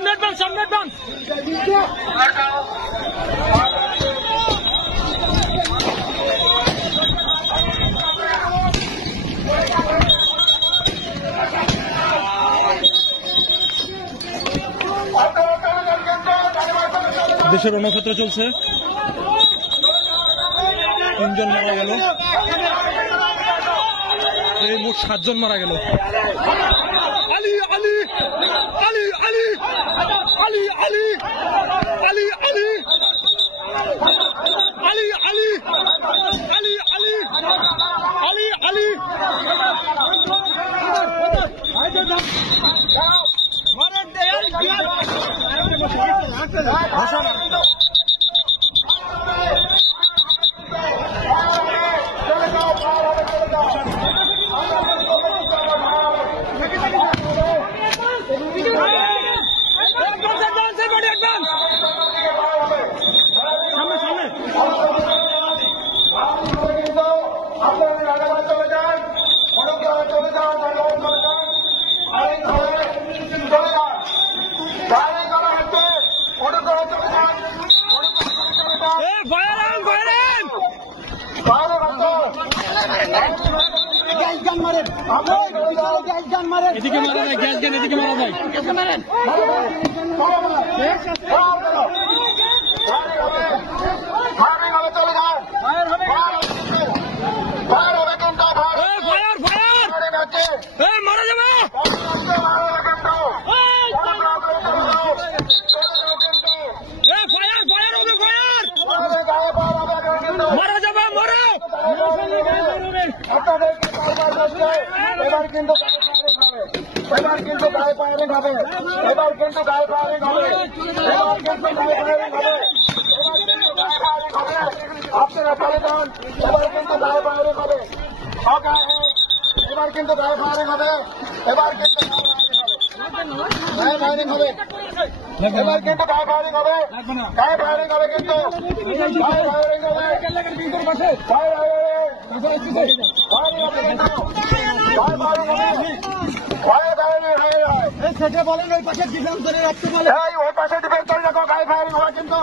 সামনে বান সামনে বান দেশের রণক্ষেত্র চলছে। 3 জন মারা গেল, এই মোট 7 জন মারা গেল। আলী আলী আলী আলী আলী আলী আলী আলী আলী আলী আলী আলী আলী আলী এদিকে মারা যায়, গ্যাস গান এদিকে মারা যায়। মারা যাবে, মারা যাবে, মরে। এবার কিন্তু এবার কিন্তু গায়ে ফায়ারিং হবে, এবার কিন্তু গায়ে ফায়ারিং হবে, এবার কিন্তু গায়ে ফায়ারিং হবে, আপনারা চলে যান। এবার কিন্তু গায়ে ফায়ারিং হবে, এবার কিন্তু গায়ে ফায়ারিং হবে, এবার কিন্তু গায়ে ফায়ারিং হবে, এবার কিন্তু গায়ে ফায়ারিং হবে, গায়ে ফায়ারিং হবে, কিন্তু গায়ে ফায়ারিং হবে, সেটা বলেন ওই পাশে ডিফেন্স করে রাখতে বলে, ওই পাশে ডিফেন্স করে রাখো, গায়ে ফায়ারিং হবে কিন্তু।